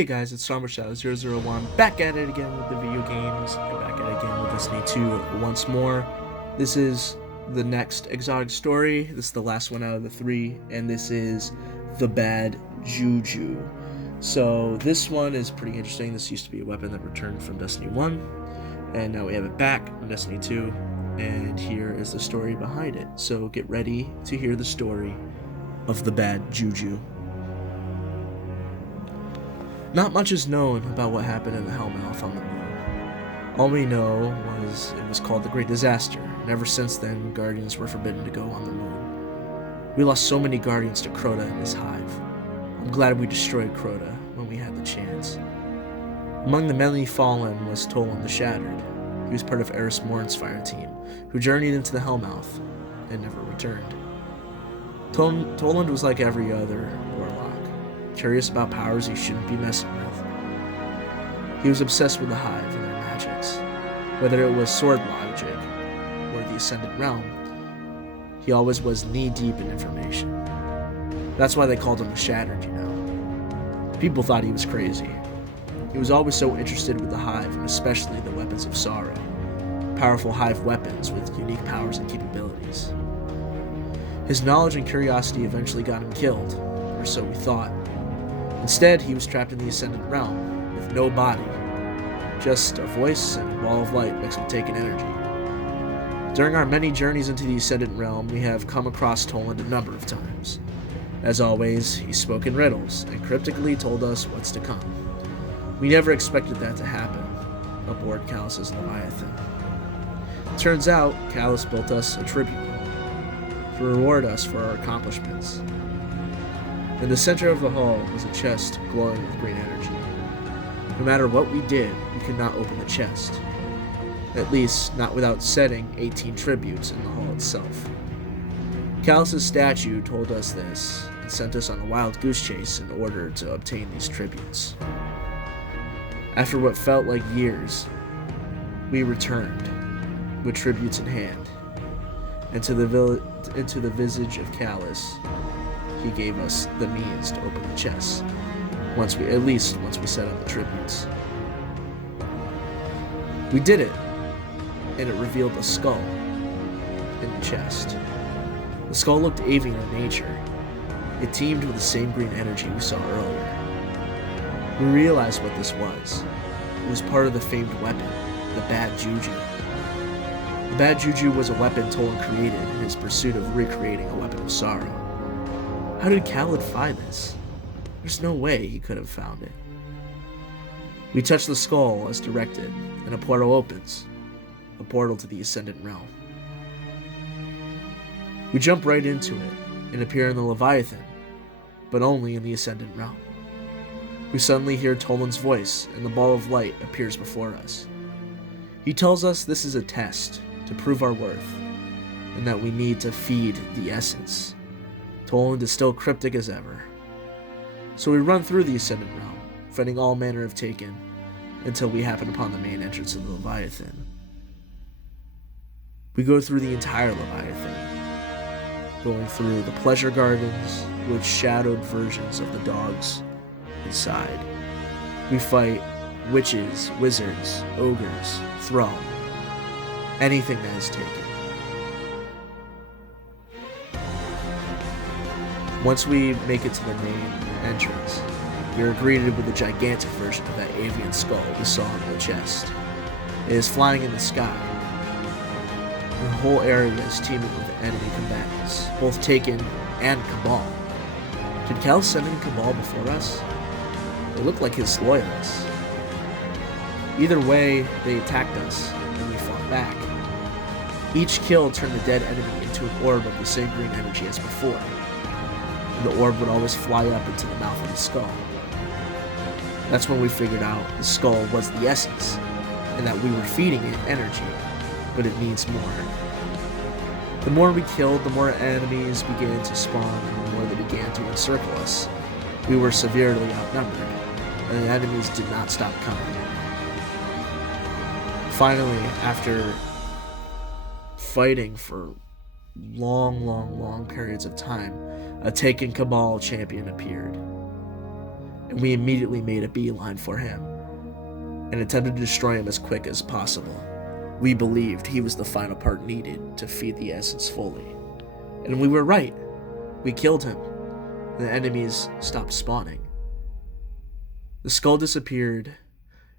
Hey guys, it's SummerShadow001 back at it again with the video games and back at it again with Destiny 2 once more. This is the next exotic story. This is the last one out of the three, and this is the bad Juju. So this one is pretty interesting. This used to be a weapon that returned from Destiny 1, and now we have it back from Destiny 2, and here is the story behind it. So get ready to hear the story of the bad Juju. Not much is known about what happened in the Hellmouth on the moon. All we know was it was called the Great Disaster, and ever since then, Guardians were forbidden to go on the moon. We lost so many Guardians to Crota and his hive. I'm glad we destroyed Crota when we had the chance. Among the many fallen was Toland the Shattered. He was part of Eris Morn's fire team, who journeyed into the Hellmouth and never returned. Toland was like every other warlock, curious about powers he shouldn't be messing with. He was obsessed with the Hive and their magics. Whether it was sword logic or the Ascendant Realm, he always was knee-deep in information. That's why they called him the Shattered, you know. People thought he was crazy. He was always so interested with the Hive, and especially the weapons of sorrow. Powerful Hive weapons with unique powers and capabilities. His knowledge and curiosity eventually got him killed, or so we thought. Instead, he was trapped in the Ascendant Realm, with no body, just a voice and a ball of light mixed with taken energy. During our many journeys into the Ascendant Realm, we have come across Toland a number of times. As always, he spoke in riddles, and cryptically told us what's to come. We never expected that to happen, aboard Calus's Leviathan. Turns out, Calus built us a tribute hall, to reward us for our accomplishments. In the center of the hall was a chest glowing with green energy. No matter what we did, we could not open the chest. At least, not without setting 18 tributes in the hall itself. Calus's statue told us this, and sent us on a wild goose chase in order to obtain these tributes. After what felt like years, we returned, with tributes in hand, into the visage of Calus. He gave us the means to open the chest, once we set up the tributes. We did it, and it revealed a skull in the chest. The skull looked avian in nature. It teemed with the same green energy we saw earlier. We realized what this was. It was part of the famed weapon, the bad Juju. The bad Juju was a weapon Toland created in his pursuit of recreating a weapon of sorrow. How did Khaled find this? There's no way he could have found it. We touch the skull as directed, and a portal opens. A portal to the Ascendant Realm. We jump right into it, and appear in the Leviathan, but only in the Ascendant Realm. We suddenly hear Toland's voice, and the ball of light appears before us. He tells us this is a test, to prove our worth, and that we need to feed the essence. Toland is still cryptic as ever. So we run through the Ascendant Realm, fighting all manner of taken, until we happen upon the main entrance of the Leviathan. We go through the entire Leviathan, going through the pleasure gardens with shadowed versions of the dogs inside. We fight witches, wizards, ogres, thrall, anything that is taken. Once we make it to the main entrance, we are greeted with a gigantic version of that avian skull we saw in the chest. It is flying in the sky. The whole area is teeming with enemy combatants, both Taken and Cabal. Did Calus send in Cabal before us? They looked like his loyalists. Either way, they attacked us, and we fought back. Each kill turned the dead enemy into an orb of the same green energy as before. The orb would always fly up into the mouth of the skull. That's when we figured out the skull was the essence, and that we were feeding it energy, but it needs more. The more we killed, the more enemies began to spawn, and the more they began to encircle us. We were severely outnumbered, and the enemies did not stop coming. Finally, after fighting for long periods of time, a Taken Cabal champion appeared. and we immediately made a beeline for him and attempted to destroy him as quick as possible. We believed he was the final part needed to feed the essence fully. And we were right. We killed him. The enemies stopped spawning. The skull disappeared,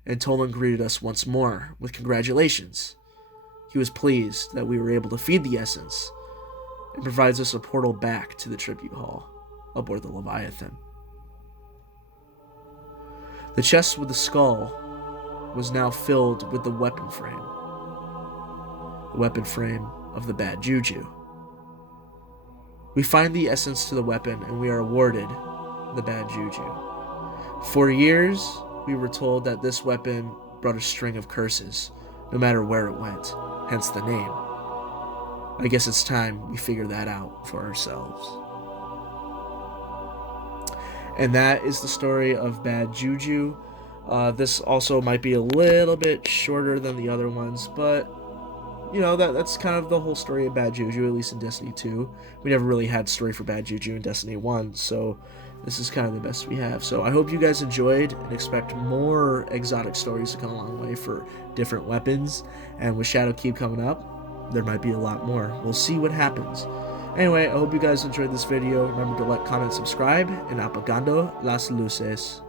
and Tolan greeted us once more with congratulations. He was pleased that we were able to feed the essence, and provides us a portal back to the tribute hall aboard the Leviathan. The chest with the skull was now filled with the weapon frame of the bad Juju. We find the essence to the weapon, and we are awarded the bad Juju. For years, we were told that this weapon brought a string of curses, no matter where it went, hence the name. I guess it's time we figure that out for ourselves. And that is the story of Bad Juju. This also might be a little bit shorter than the other ones, but that's kind of the whole story of Bad Juju, at least in Destiny 2. We never really had a story for Bad Juju in Destiny 1, so this is kind of the best we have. So I hope you guys enjoyed, and expect more exotic stories to come along the way for different weapons. And with Shadowkeep coming up, there might be a lot more. We'll see what happens. Anyway, I hope you guys enjoyed this video. Remember to like, comment, subscribe, and apagando las luces.